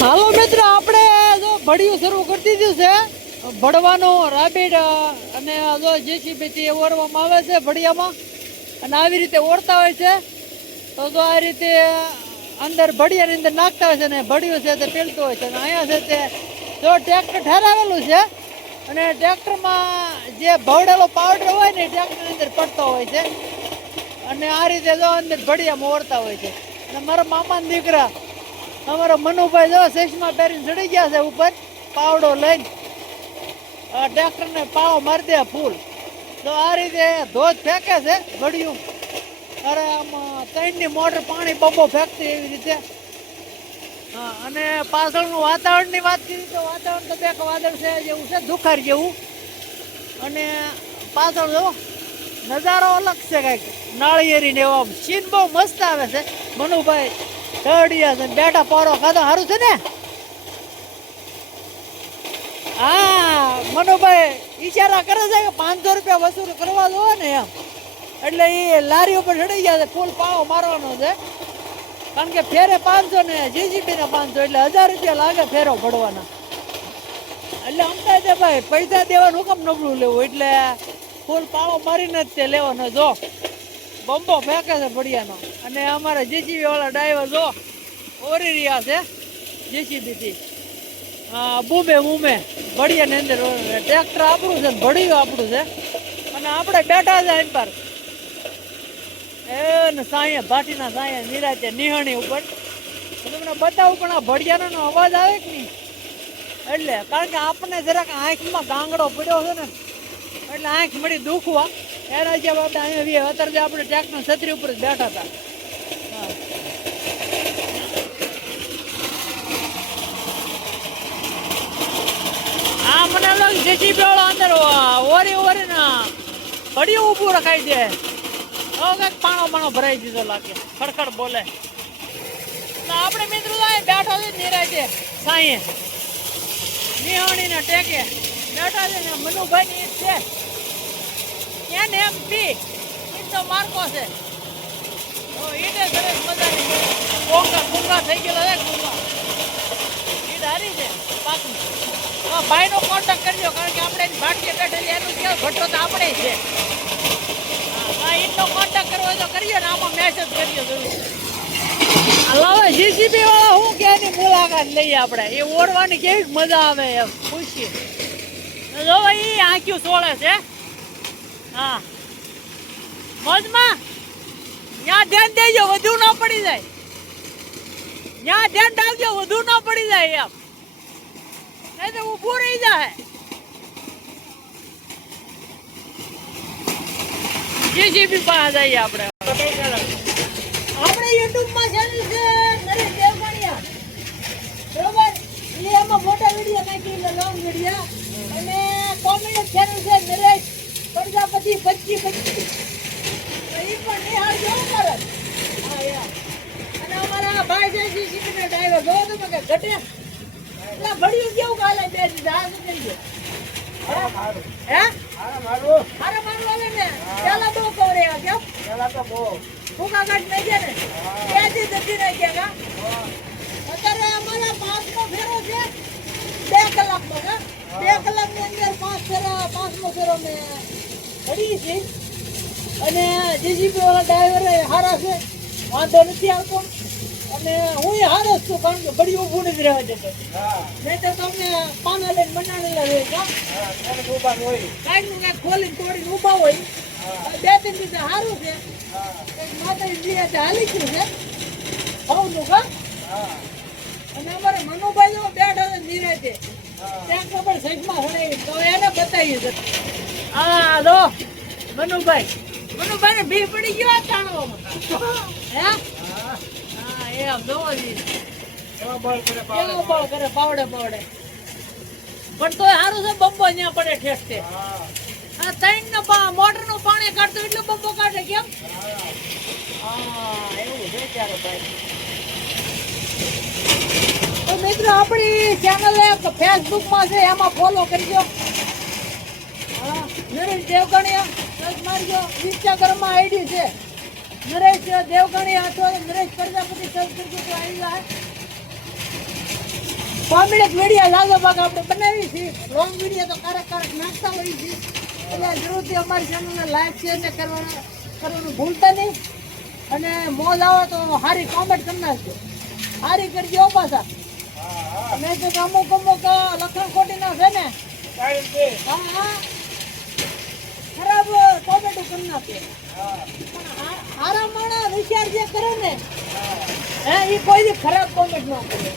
હાલો મિત્ર, આપણે જો ભડિયું શરૂ કરી દીધું છે. ભડવાનું રાબીડ અને જો જેસીબી થી ઓરવામાં આવે છે ભડિયામાં. અને આવી રીતે ઓરતા હોય છે. તો જો આ રીતે અંદર ભડિયાની અંદર નાખતા હોય છે ને ભડિયું છે તે પેલતું હોય છે. અને અહીંયા છે તે જો ટ્રેક્ટર ઠેરાવેલું છે. અને ટ્રેક્ટરમાં જે ભવડેલો પાવડર હોય ને ટ્રેક્ટરની અંદર પડતો હોય છે. અને આ રીતે જો અંદર ભડિયામાં ઓરતા હોય છે. અને મારા મામાના દીકરા અમારો મનુભાઈ જો ચશ્મા પહેરીને ચડી ગયા છે ઉપર, પાવડો લઈને. ટ્રેક્ટરને પાવો મારી દે ફૂલ. તો આ રીતે ધોધ ફેંકે છે ઘડિયું અરે આમ ત્રણની મોટર પાણી બબો ફેંકતી એવી રીતે. હા, અને પાછળનું વાતાવરણની વાત કરી તો વાતાવરણ તો એક વાદળ છે, જેવું છે, દુખાર જેવું. અને પાછળ જો નજારો અલગ છે કંઈક. નાળિયેરી ને એવો સીન બહુ મસ્ત આવે છે. મનુભાઈ ચડિયા છે બેટા પારો ખાધો સારું છે ને? હા, મનુભાઈ ઈશારા કરે છે કે પાંચસો રૂપિયા વસૂલ કરવા દો ને એમ. એટલે એ લારી ઉપર ચડી ગયા છે, ફૂલ પાવો મારવાનો છે. કારણ કે ફેરે પાંચસો ને જીજીપી ના પાંચસો, એટલે હજાર રૂપિયા લાગે ફેરો ભરવાના. એટલે અમદાવાદ ભાઈ પૈસા દેવાનું હુકમ નબળું લેવું, એટલે ફૂલ પાવો મારીને જ તે લેવાનો, જો. બંબો ફેંકે છે ભડિયાનો. અને અમારા જેસીબી વાળા ડ્રાઈવર જો ઓરી રહ્યા છે જેસીબી થી હા, બુમે બુમે ભડિયાની અંદર ટ્રેક્ટર આપણું છે ને ભડિયું આપણું છે. અને આપણે બેઠા છે એમ પર. એને સાંયે ભાટીના સાંયે નિરાતે નિહાણી ઉપર. તમને બતાવું, પણ આ ભળિયાનો અવાજ આવે કે નહીં? એટલે, કારણ કે આપણને જરાક આંખમાં ગાંગડો પડ્યો છે ને, એટલે આંખ મળી દુખવા. એના જે આપણે અહીંયા અત્યારે આપણે ટ્રેક્ટર છત્રી ઉપર જ બેઠા હતા. હા. મને લાગે જેસીબી વાળો અંદર ઓરી ઓરી ના ઊભું રખાય દે. હવે કંઈક પાણો પાણો ભરાઈ દીધો લાગે. ખડખડ બોલે. આપણે મિત્રો બેઠો છે, નિરાય છે સાંયે નિહાણીને ટેકે. બેઠા છે ને મનુભાઈ છે. એને એમ પી ઈ તો માર્કો છે. તો ઈને સરસ મજાની કોંગા કુંગા થઈ ગયેલો છે કુંગા ઈદ હારી છે પાકની. ભાઈનો કોન્ટેક્ટ કરજો કારણ કે આપણે ભાટીએ બેઠેલી એનું કેવું ભટ્ટો તો આપણે છે. ઈનો કોન્ટેક્ટ કરવો તો કરીએ ને આમાં મેસેજ કરીએ જરૂર. લાવે જીસીબી વાળા હું કે એની મુલાકાત લઈએ આપણે? એ ઓરવાની કેવી મજા આવે એમ. ખુશી જો એ આંખ્યું સોળે છે. હા. મોજમાં. ત્યાં ધ્યાન દેજો, વધુ ન પડી જાય. ત્યાં ધ્યાન રાખજો, વધુ ન પડી જાય એમ. નહીં તો ઊભું રહી જાય જીસીબી પાસે આપણે. આપણે યુટ્યુબમાં છે? નરેશ દેવકાણિયા બરોબર? એટલે એમાં મોટા વીડિયો નાખી લોંગ વીડિયો. અને કોમેડી ચેનલ છે, નરેશ? પ્રજાપતિ બચી બચી એ પણ નિહાળજો કરે હા યાર અને અમારા ભાઈ છે જીસીબી ના ડ્રાઈવર જોવો તમે કે ઘટે? એટલે ભડ્યું કેવું કાલે બે દીધા આ કરી દે હે? અરે મારું આવે ને. પેલા બહુ કવરે કેમ? ભૂખા કાઢ નહીં ગયા ને? ત્યાંથી જતી નહીં ગયા અત્યારે અમારા પાંચમો ફેરો છે. બે કલાકમાં હા? બે કલાકની અંદર પાંચ ફેરા પાંચમો ફેરો મેં ઘડી છે અને જીજીપીવાળા ડ્રાઈવર હારા છે વાંધો નથી આવતો. અને હું હારો જ છું કારણ કે બળી ઊભું નથી રહેવા જતો નહીં તો તમને પાના લઈને બનાવેલા રહે કા કાંઈકનું કાંઈક ખોલીને તોડીને ઊભા હોય. બે ત્રણ દિવસે સારું છે. માતાજી હાલી ગયું છે. ભાવનું કા અને અમારે મનુભાઈ બેઠા છે નિરાતે. ત્યાં ખબર તો એને બતાવી છે. હા લો. મનુભાઈ. મનુભાઈ ને ભી પડી ગયો આ તાણવામાં. હે? હા એમ જોવો જી બળ કરે પાવડે. પાવડે પણ તોય સારું છે બંબો ત્યાં પડે ઠેસ તે. આ ત્રણ નો મોટરનું પાણી કાઢતું એટલો બંબો કાઢે કેમ? હા એવું છે ત્યારે ભાઈ. મિત્રો, આપણી ચેનલ એક ફેસબુકમાં છે, એમાં ફોલો કરજો. નરેશ દેવગણિયા સર્ચ મારજો. ઇન્સ્ટાગ્રામમાં આઈડી છે. નરેશ દેવગણિયા અથવા નરેશ પ્રજાપતિ સર્ચ કરજો તો આવી જાય. કોમેડિક વીડિયો લાગો ભાગ આપણે બનાવી છે. લોંગ વીડિયો તો ક્યારેક ક્યારેક નાખતા હોઈએ છીએ. એટલે જરૂરથી અમારી ચેનલને લાઈક શેર ને કરવાનું કરવાનું ભૂલતા નહીં. અને મોજ આવે તો સારી કોમેન્ટ કરી નાખજો સારી કરજો પાછા. નહીં તો અમુક અમુક લખણ ખોટી ના. છે. ને હા હા. ખરાબ કોમેન્ટ કરી નાખે. હારા વિચાર જે કરે ને હે. એ કોઈ ખરાબ કોમેન્ટ ન કરે.